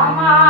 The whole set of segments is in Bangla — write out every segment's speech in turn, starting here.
আমার এক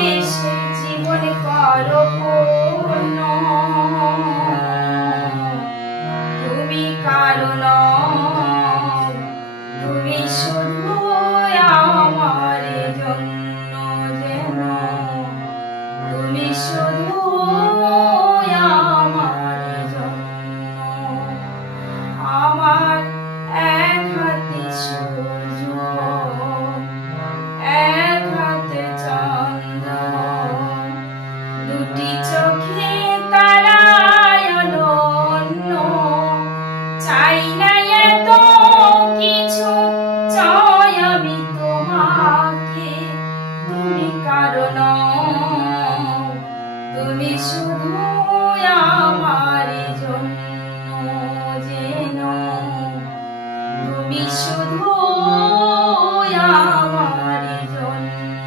বেশ জীবন কর তুমি কারণ তুমি শুধু আমার জন্য যেন। তুমি শুধু শুধু আমার জন্য যেন তুমি শুধু আমার জন্য